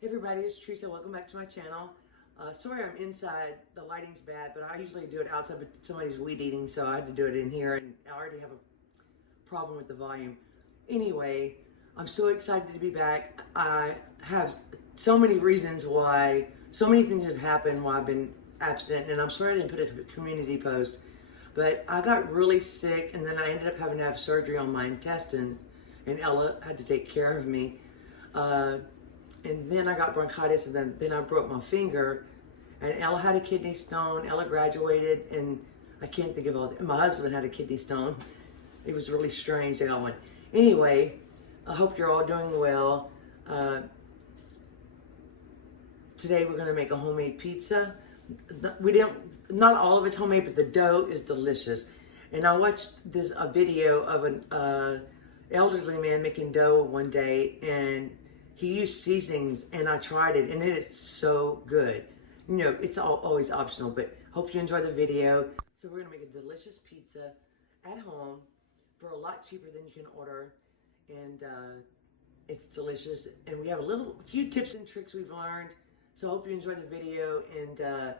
Hey everybody, it's Teresa. Welcome back to my channel. Sorry I'm inside. The lighting's bad, but I usually do it outside, but somebody's weed eating, so I had to do it in here, and I already have a problem with the volume. Anyway, I'm so excited to be back. I have so many reasons why, so many things have happened while I've been absent, and I'm sorry I didn't put a community post, but I got really sick, and then I ended up having to have surgery on my intestines, and Ella had to take care of me. And then I got bronchitis, and then I broke my finger, and Ella had a kidney stone. Ella graduated, and I can't think of all that. My husband had a kidney stone. It was really strange. I got one. Anyway, I hope you're all doing well. Today we're gonna make a homemade pizza. Not all of it's homemade, but the dough is delicious. And I watched a video of an elderly man making dough one day, and he used seasonings, and I tried it, and it is so good. You know, it's always optional, but hope you enjoy the video. So we're gonna make a delicious pizza at home for a lot cheaper than you can order, and it's delicious. And we have a few tips and tricks we've learned. So hope you enjoy the video, and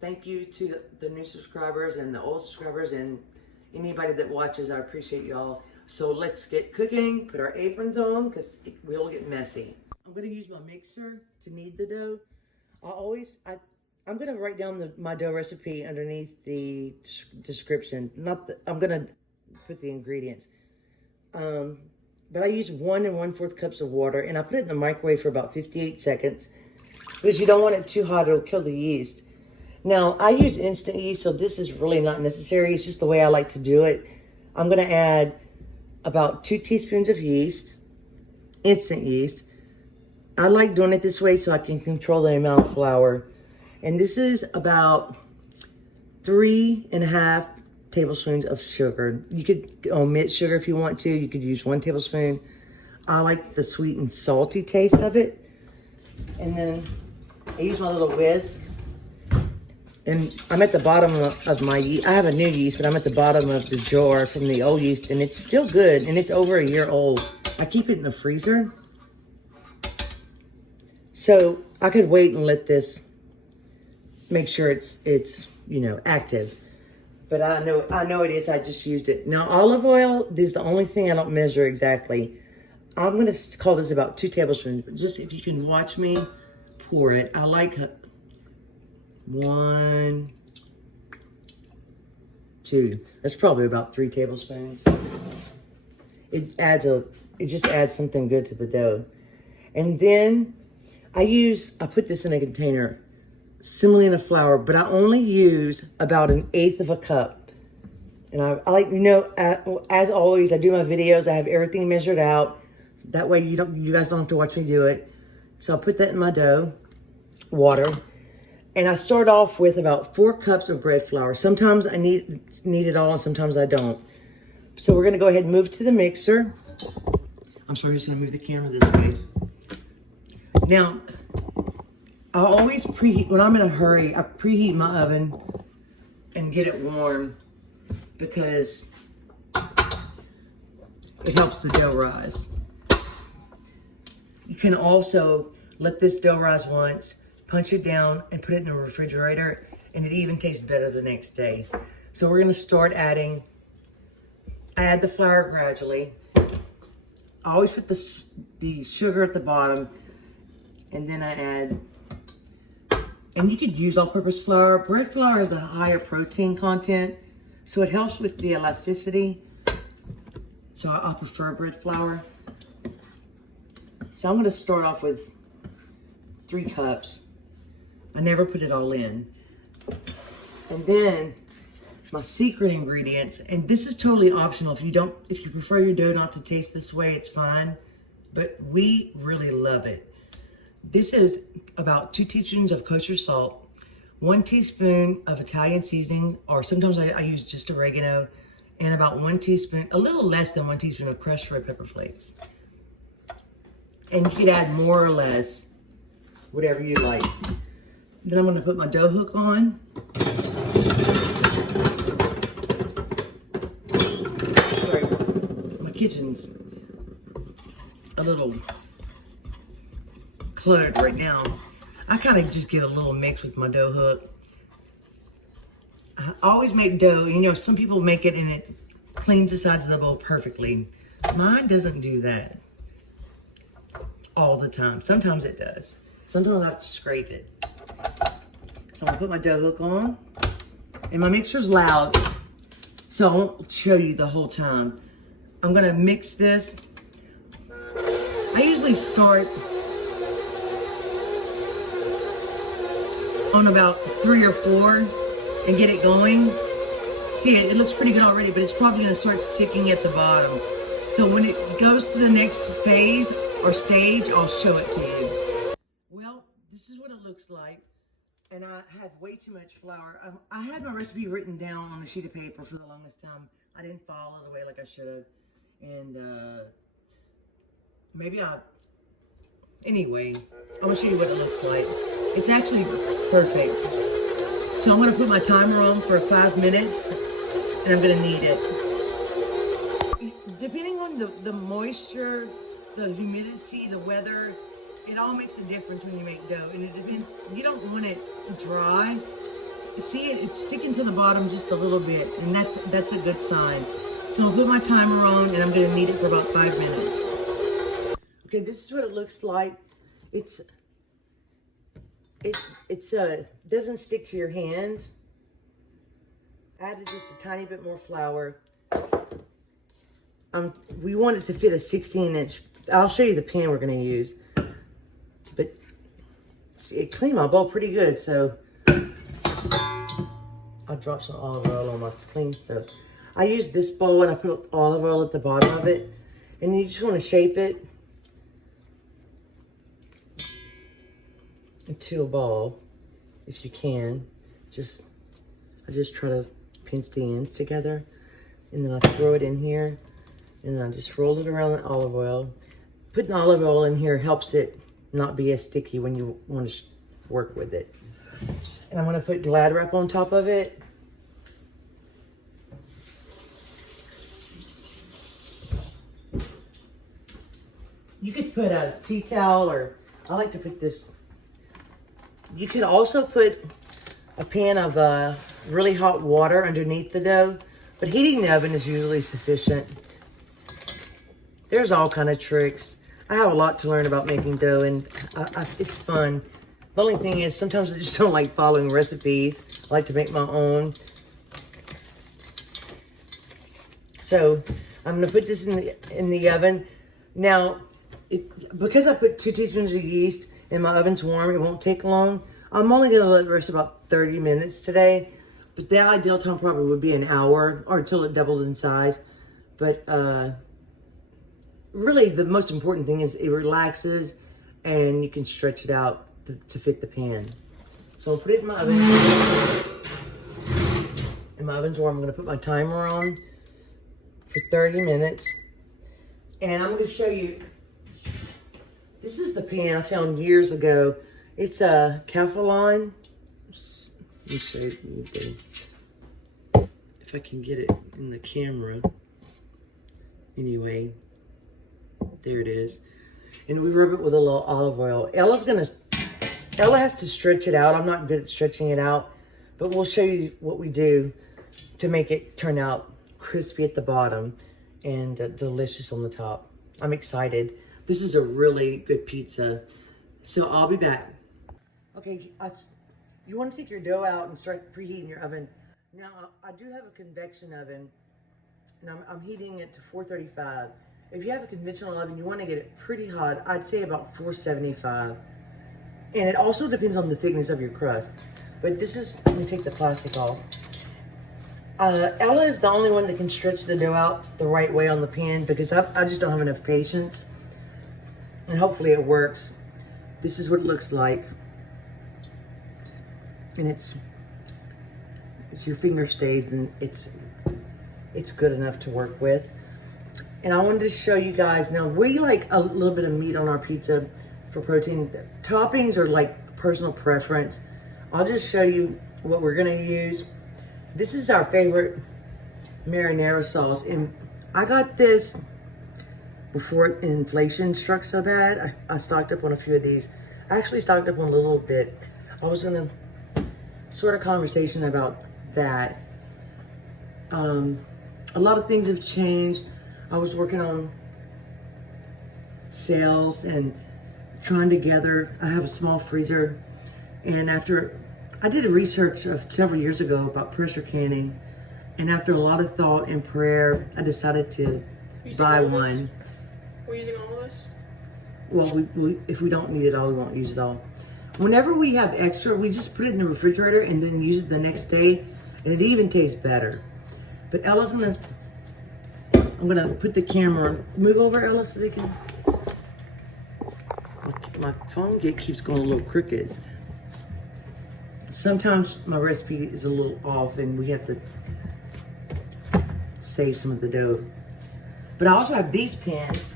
thank you to the new subscribers and the old subscribers and anybody that watches. I appreciate y'all. So let's get cooking, put our aprons on, because we'll get messy. I'm gonna use my mixer to knead the dough. I'm gonna write down my dough recipe underneath the description. I'm gonna put the ingredients. But I use 1 1/4 cups of water, and I put it in the microwave for about 58 seconds, because you don't want it too hot, it'll kill the yeast. Now, I use instant yeast, so this is really not necessary. It's just the way I like to do it. I'm gonna add about 2 teaspoons of yeast, instant yeast. I like doing it this way so I can control the amount of flour. And this is about 3.5 tablespoons of sugar. You could omit sugar if you want to. You could use 1 tablespoon. I like the sweet and salty taste of it. And then I use my little whisk. And I'm at the bottom of my yeast. I have a new yeast, but I'm at the bottom of the jar from the old yeast, and it's still good, and it's over a year old. I keep it in the freezer. So I could wait and let this, make sure it's active. But I know it is. I just used it. Now, olive oil, this is the only thing I don't measure exactly. I'm going to call this about 2 tablespoons, but just if you can watch me pour it. I like 1, 2. That's probably about 3 tablespoons. It just adds something good to the dough. And then I put this in a container, semolina flour, but I only use about 1/8 of a cup. And I like, as always, I do my videos. I have everything measured out. That way you guys don't have to watch me do it. So I put that in my dough, water. And I start off with about 4 cups of bread flour. Sometimes I need it all, and sometimes I don't. So we're gonna go ahead and move to the mixer. I'm sorry, I'm just gonna move the camera this way. Now, I always preheat, when I'm in a hurry, I preheat my oven and get it warm, because it helps the dough rise. You can also let this dough rise once, punch it down, and put it in the refrigerator, and it even tastes better the next day. So we're gonna start I add the flour gradually. I always put the sugar at the bottom, and then I add, and you could use all-purpose flour. Bread flour has a higher protein content, so it helps with the elasticity. So I prefer bread flour. So I'm gonna start off with 3 cups. I never put it all in. And then my secret ingredients, and this is totally optional. If you prefer your dough not to taste this way, it's fine, but we really love it. This is about 2 teaspoons of kosher salt, 1 teaspoon of Italian seasoning, or sometimes I use just oregano, and about 1 teaspoon, a little less than 1 teaspoon of crushed red pepper flakes. And you could add more or less, whatever you like. Then I'm gonna put my dough hook on. Sorry, my kitchen's a little cluttered right now. I kind of just get a little mix with my dough hook. I always make dough. You know, some people make it and it cleans the sides of the bowl perfectly. Mine doesn't do that all the time. Sometimes it does. Sometimes I have to scrape it. So I'm gonna put my dough hook on. And my mixer's loud, so I won't show you the whole time. I'm gonna mix this. I usually start on about 3 or 4 and get it going. See, it looks pretty good already, but it's probably gonna start sticking at the bottom. So when it goes to the next phase or stage, I'll show it to you. Well, this is what it looks like. And I had way too much flour. I had my recipe written down on a sheet of paper for the longest time. I didn't follow it the way like I should have. And anyway, I'm gonna show you what it looks like. It's actually perfect. So I'm gonna put my timer on for 5 minutes and I'm gonna knead it. Depending on the moisture, the humidity, the weather, it all makes a difference when you make dough. And it depends, you don't want it dry. See, it's sticking to the bottom just a little bit, and that's a good sign. So I'll put my timer on and I'm gonna knead it for about 5 minutes. Okay, this is what it looks like. It doesn't stick to your hands. Added just a tiny bit more flour. We want it to fit a 16-inch. I'll show you the pan we're gonna use. But it cleaned my bowl pretty good, so I'll drop some olive oil on my clean stuff. I use this bowl and I put olive oil at the bottom of it, and you just want to shape it into a ball if you can. I just try to pinch the ends together, and then I throw it in here, and then I just roll it around in olive oil. Putting olive oil in here helps it not be as sticky when you want to work with it. And I'm going to put Glad wrap on top of it. You could put a tea towel, or I like to put this. You could also put a pan of really hot water underneath the dough, but heating the oven is usually sufficient. There's all kind of tricks. I have a lot to learn about making dough, and it's fun. The only thing is, sometimes I just don't like following recipes. I like to make my own. So I'm gonna put this in the oven. Now, because I put 2 teaspoons of yeast and my oven's warm, it won't take long. I'm only gonna let it rest about 30 minutes today, but the ideal time probably would be an hour or until it doubles in size. But really, the most important thing is it relaxes and you can stretch it out to fit the pan. So I'll put it in my oven. And my oven's warm. I'm gonna put my timer on for 30 minutes. And I'm gonna show you, this is the pan I found years ago. It's a Calphalon. Let me show you if I can get it in the camera. Anyway, there it is. And we rub it with a little olive oil. Ella has to stretch it out. I'm not good at stretching it out, but we'll show you what we do to make it turn out crispy at the bottom and delicious on the top. I'm excited. This is a really good pizza. So I'll be back. Okay, you want to take your dough out and start preheating your oven. Now, I do have a convection oven, and I'm heating it to 435. If you have a conventional oven, you want to get it pretty hot. I'd say about 475. And it also depends on the thickness of your crust. But this is, let me take the plastic off. Ella is the only one that can stretch the dough out the right way on the pan, because I just don't have enough patience. And hopefully it works. This is what it looks like. And if your finger stays, then it's good enough to work with. And I wanted to show you guys, now we like a little bit of meat on our pizza for protein. Toppings are like personal preference. I'll just show you what we're gonna use. This is our favorite marinara sauce. And I got this before inflation struck so bad. I stocked up on a few of these. actually stocked up on a little bit. I was in a sort of conversation about that. A lot of things have changed. I was working on sales and trying to gather. I have a small freezer, and after I did a research of several years ago about pressure canning, and after a lot of thought and prayer, I decided to buy one. We're using all of this? Well, if we don't need it all, we won't use it all. Whenever we have extra, we just put it in the refrigerator and then use it the next day, and it even tastes better. But Ella's I'm gonna put the camera, move over, Ella, so they can, my phone keeps going a little crooked. Sometimes my recipe is a little off and we have to save some of the dough. But I also have these pans.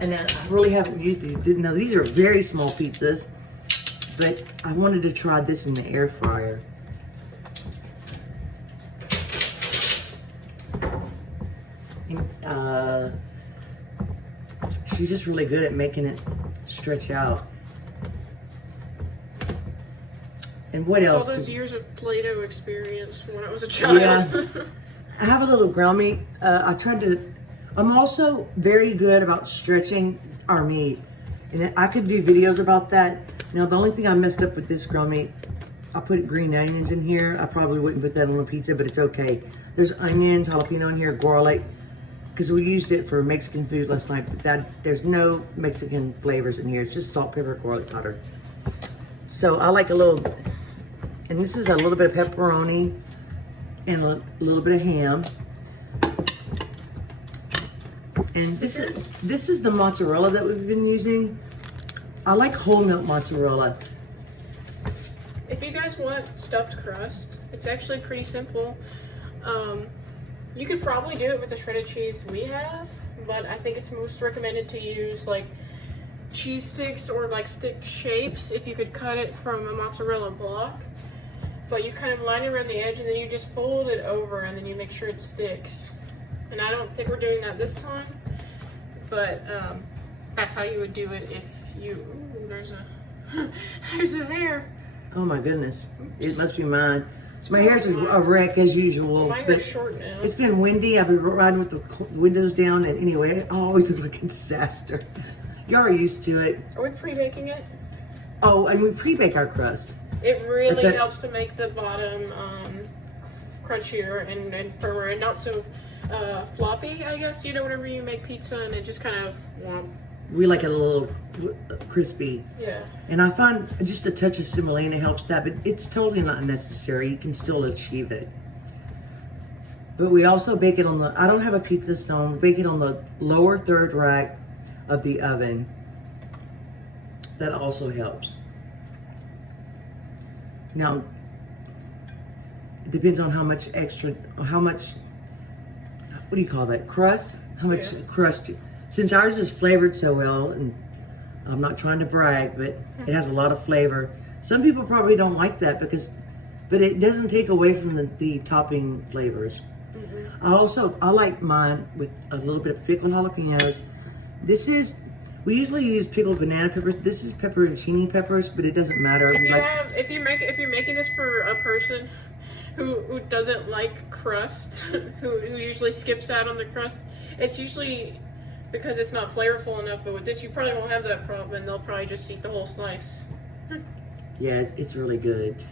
And I really haven't used these. Now these are very small pizzas, but I wanted to try this in the air fryer. She's just really good at making it stretch out. And what else? All those years of Play-Doh experience when I was a child. Yeah. I have a little ground meat. I'm also very good about stretching our meat. And I could do videos about that. Now, the only thing I messed up with this ground meat, I put green onions in here. I probably wouldn't put that on a pizza, but it's okay. There's onions, jalapeno in here, garlic, because we used it for Mexican food last night, but there's no Mexican flavors in here. It's just salt, pepper, garlic powder. So I like a little, and this is a little bit of pepperoni and a little bit of ham. And this is the mozzarella that we've been using. I like whole milk mozzarella. If you guys want stuffed crust, it's actually pretty simple. You could probably do it with the shredded cheese we have, but I think it's most recommended to use like cheese sticks or like stick shapes if you could cut it from a mozzarella block. But you kind of line it around the edge and then you just fold it over and then you make sure it sticks. And I don't think we're doing that this time, but that's how you would do it if you, ooh, there's a hair. Oh my goodness, it must be mine. So my hair's a wreck as usual. Mine but are short now. It's been windy. I've been riding with the windows down, and anyway, I always look like a disaster. Y'all are used to it. Are we pre-baking it? Oh, and we pre-bake our crust. It really helps to make the bottom crunchier and firmer and not so floppy, I guess. You know, whenever you make pizza and it just kind of we like it a little crispy. Yeah. And I find just a touch of semolina helps that, but it's totally not necessary. You can still achieve it. But we also bake it on the, I don't have a pizza stone, we bake it on the lower third rack of the oven. That also helps. Now, it depends on how much what do you call that, crust? How much crust since ours is flavored so well, and I'm not trying to brag, but it has a lot of flavor. Some people probably don't like that but it doesn't take away from the topping flavors. Mm-hmm. I like mine with a little bit of pickled jalapenos. We usually use pickled banana peppers. This is pepperoncini peppers, but it doesn't matter. If you're making this for a person who doesn't like crust, who usually skips out on the crust, it's usually because it's not flavorful enough. But with this, you probably won't have that problem, and they'll probably just eat the whole slice. Yeah, it's really good.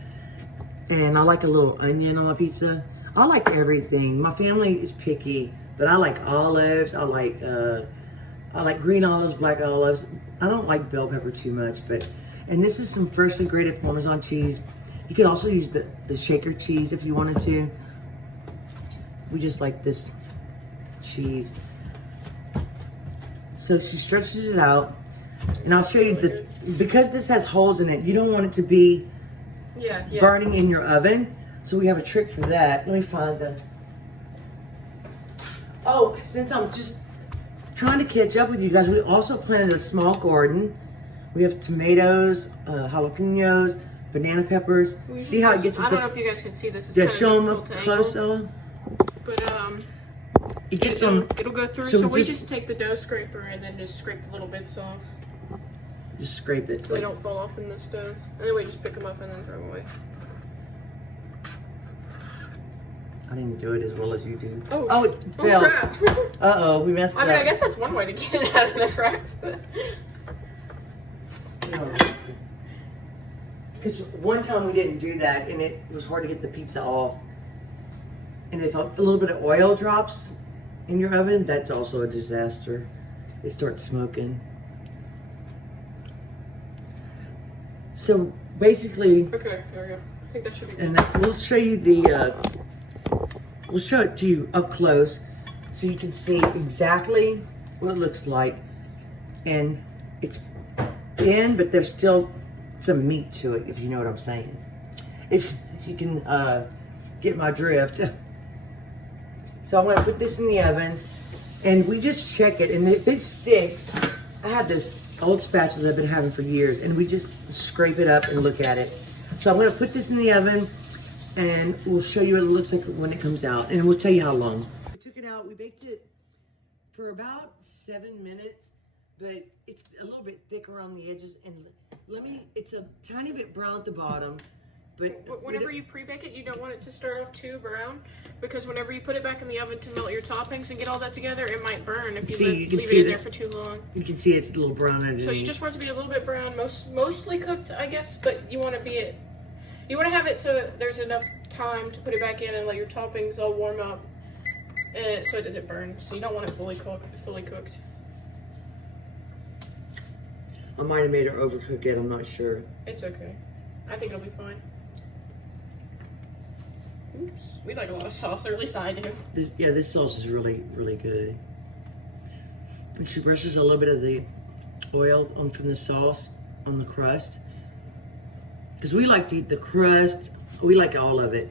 And I like a little onion on my pizza. I like everything. My family is picky, but I like olives. I like green olives, black olives. I don't like bell pepper too much, and this is some freshly grated Parmesan cheese. You could also use the shaker cheese if you wanted to. We just like this cheese. So she stretches it out, and I'll show you because this has holes in it, you don't want it to be burning in your oven. So we have a trick for that. Let me find oh, since I'm just trying to catch up with you guys, we also planted a small garden. We have tomatoes, jalapenos, banana peppers. See how it gets. I don't know if you guys can see this. It's yeah, show them up close, Ella. But it gets on. It'll go through. So we just take the dough scraper and then just scrape the little bits off. Just scrape it. So they don't fall off in the stove. And then we just pick them up and then throw them away. I didn't do it as well as you do. Oh, it fell. Crap. Uh-oh, we messed up. I mean, I guess that's one way to get it out of the cracks. Because one time we didn't do that, and it was hard to get the pizza off. And if a little bit of oil drops in your oven, that's also a disaster. It starts smoking. So basically, Okay, there we go. I think that should be good. and we'll show you we'll show it to you up close so you can see exactly what it looks like. And it's thin, but there's still some meat to it, if you know what I'm saying. If you can get my drift. So I'm gonna put this in the oven and we just check it, and if it sticks, I have this old spatula that I've been having for years, and we just scrape it up and look at it. So I'm gonna put this in the oven and we'll show you what it looks like when it comes out, and we'll tell you how long. We took it out, we baked it for about 7 minutes, but it's a little bit thicker on the edges, and it's a tiny bit brown at the bottom. But whenever you pre-bake it, you don't want it to start off too brown, because whenever you put it back in the oven to melt your toppings and get all that together, it might burn if you leave it in there for too long. You can see it's a little brown underneath. So you just want it to be a little bit brown, mostly cooked, I guess, but you want to have it so there's enough time to put it back in and let your toppings all warm up, so it doesn't burn. So you don't want it fully cooked. I might have made her overcook it, I'm not sure. It's okay. I think it'll be fine. Oops. We like a lot of sauce, or at least I do. This sauce is really, really good. And she brushes a little bit of the oil from the sauce on the crust. Because we like to eat the crust. We like all of it.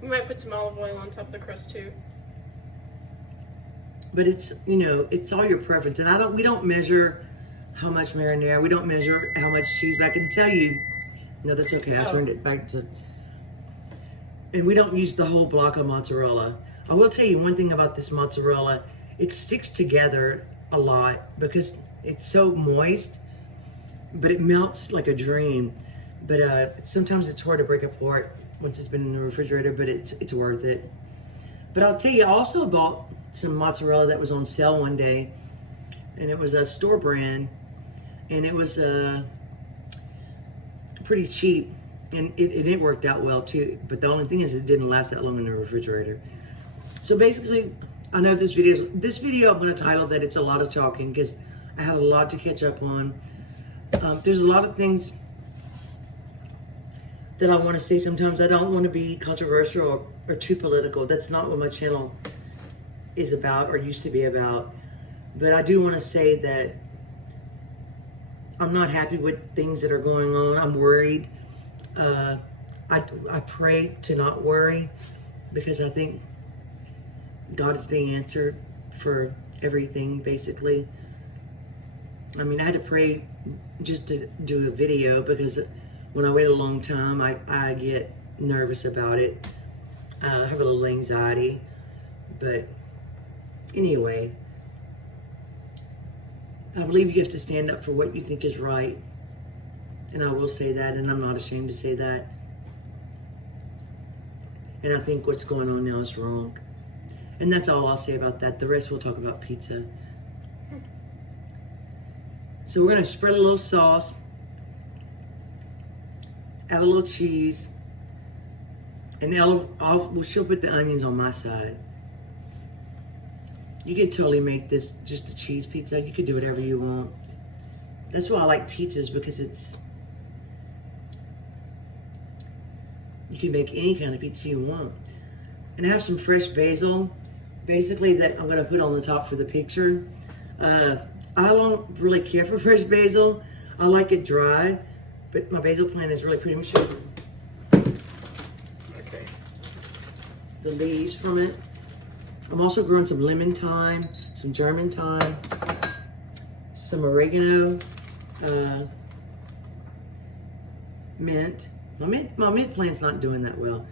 We might put some olive oil on top of the crust too. But it's, it's all your preference. And we don't measure how much marinara. We don't measure how much cheese. But I can tell you, no, that's okay. I turned it back to... And we don't use the whole block of mozzarella. I will tell you one thing about this mozzarella. It sticks together a lot because it's so moist, but it melts like a dream. But sometimes it's hard to break apart once it's been in the refrigerator, but it's worth it. But I'll tell you, I also bought some mozzarella that was on sale one day, and it was a store brand, and it was pretty cheap. And it worked out well too, but the only thing is it didn't last that long in the refrigerator. So basically, I know this video I'm going to title that It's a Lot of Talking, because I have a lot to catch up on. There's a lot of things that I want to say sometimes. I don't want to be controversial or too political. That's not what my channel is about or used to be about. But I do want to say that I'm not happy with things that are going on. I'm worried. I pray to not worry, because I think God is the answer for everything, basically. I mean, I had to pray just to do a video, because when I wait a long time, I get nervous about it. I have a little anxiety. But anyway, I believe you have to stand up for what you think is right. And I will say that, and I'm not ashamed to say that. And I think what's going on now is wrong. And that's all I'll say about that. The rest we'll talk about pizza. So we're going to spread a little sauce, add a little cheese, and she'll put the onions on my side. You can totally make this just a cheese pizza. You can do whatever you want. That's why I like pizzas, because you can make any kind of pizza you want. And I have some fresh basil, basically, that I'm gonna put on the top for the picture. I don't really care for fresh basil. I like it dried, but my basil plant is really pretty much Okay. the leaves from it. I'm also growing some lemon thyme, some German thyme, some oregano, mint. My mint plant's not doing that well.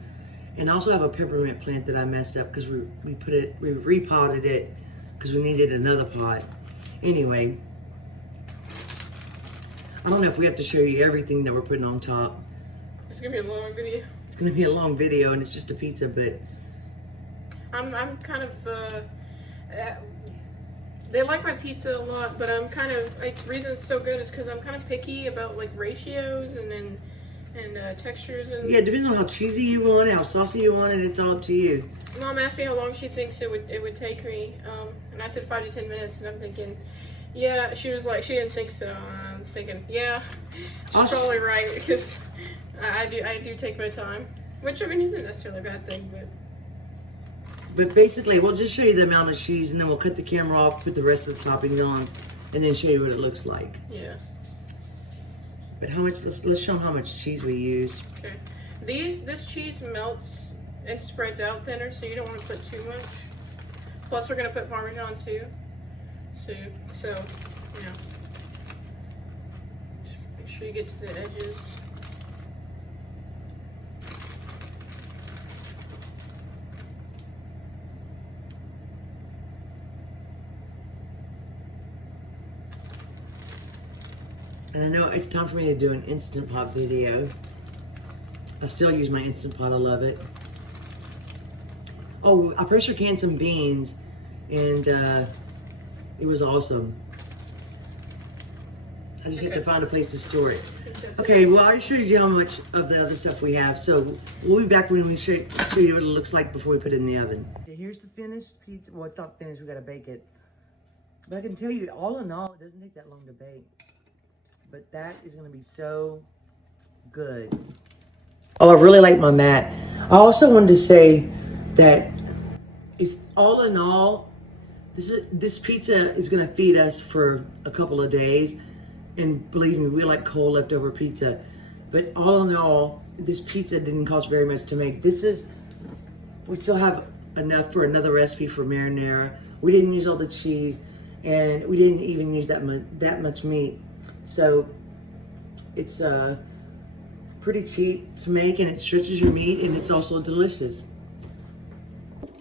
And I also have a peppermint plant that I messed up because we repotted it because we needed another pot. Anyway, I don't know if we have to show you everything that we're putting on top. It's gonna be a long video. It's gonna be a long video and it's just a pizza, but I'm kind of they like my pizza a lot, but I'm kind of, the reason it's so good is because I'm kind of picky about like ratios and textures and. Yeah, it depends on how cheesy you want it, how saucy you want it. It's all up to you. Mom asked me how long she thinks it would take me, and I said 5 to 10 minutes, and I'm thinking, yeah. She was like, she didn't think so. I'm thinking, yeah, she's probably right because I do take my time, which I mean isn't necessarily a bad thing, but. But basically, we'll just show you the amount of cheese, and then we'll cut the camera off, put the rest of the toppings on, and then show you what it looks like. Yeah. But how much? Let's show them how much cheese we use. Okay. This cheese melts and spreads out thinner, so you don't want to put too much. Plus, we're gonna put Parmesan too. So you know, just make sure you get to the edges. And I know it's time for me to do an Instant Pot video. I still use my Instant Pot, I love it. Oh, I pressure canned some beans and it was awesome. I just have to find a place to store it. Okay, well I showed you how much of the other stuff we have, so we'll be back when we show you what it looks like before we put it in the oven. Okay, here's the finished pizza. Well, it's not finished, we gotta bake it. But I can tell you, all in all, it doesn't take that long to bake. But that is gonna be so good. Oh, I really like my mat. I also wanted to say that if all in all, this pizza is gonna feed us for a couple of days. And believe me, we like cold leftover pizza. But all in all, this pizza didn't cost very much to make. We still have enough for another recipe for marinara. We didn't use all the cheese, and we didn't even use that much meat. So it's pretty cheap to make, and it stretches your meat, and it's also delicious.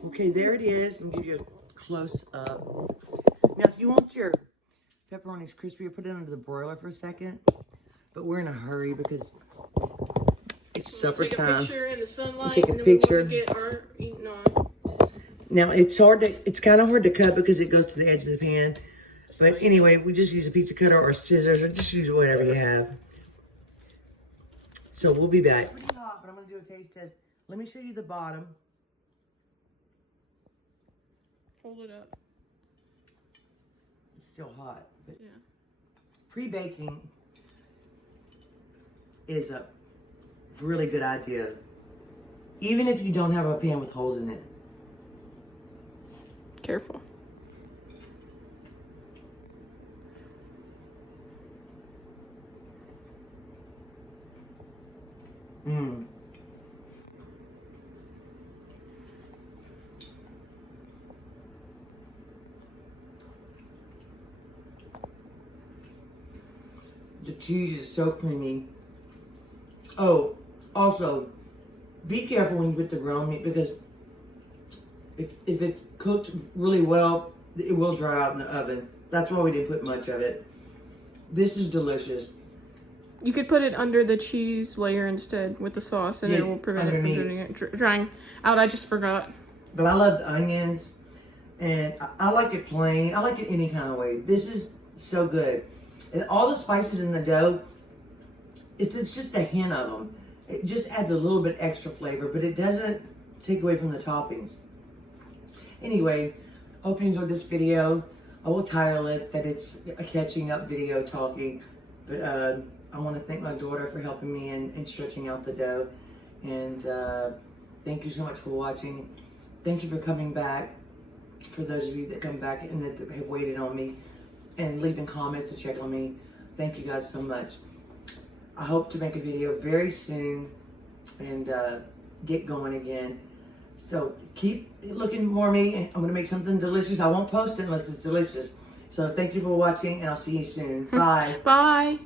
Okay, there it is. Let me give you a close up. Now, if you want your pepperonis crispy, put it under the broiler for a second. But we're in a hurry because it's supper time. Take a picture in the sunlight. Take a picture. And then we'll get our eating on. Now it's kind of hard to cut because it goes to the edge of the pan. But anyway, we just use a pizza cutter or scissors, or just use whatever you have. So we'll be back. Pretty hot, but I'm gonna do a taste test. Let me show you the bottom. Hold it up. It's still hot, but yeah. Pre-baking is a really good idea, even if you don't have a pan with holes in it. Careful. The cheese is so creamy. Oh, also, be careful when you put the ground meat because if it's cooked really well, it will dry out in the oven. That's why we didn't put much of it. This is delicious. You could put it under the cheese layer instead with the sauce, and it will prevent it from drying out. I just forgot. But I love the onions, and I like it plain. I like it any kind of way. This is so good. And all the spices in the dough, it's just a hint of them. It just adds a little bit extra flavor, but it doesn't take away from the toppings. Anyway, I hope you enjoyed this video. I will title it that it's a catching up video talking, but I want to thank my daughter for helping me in stretching out the dough. And thank you so much for watching. Thank you for coming back. For those of you that come back and that have waited on me and leaving comments to check on me. Thank you guys so much. I hope to make a video very soon and get going again. So keep looking for me. I'm going to make something delicious. I won't post it unless it's delicious. So thank you for watching, and I'll see you soon. Bye. Bye.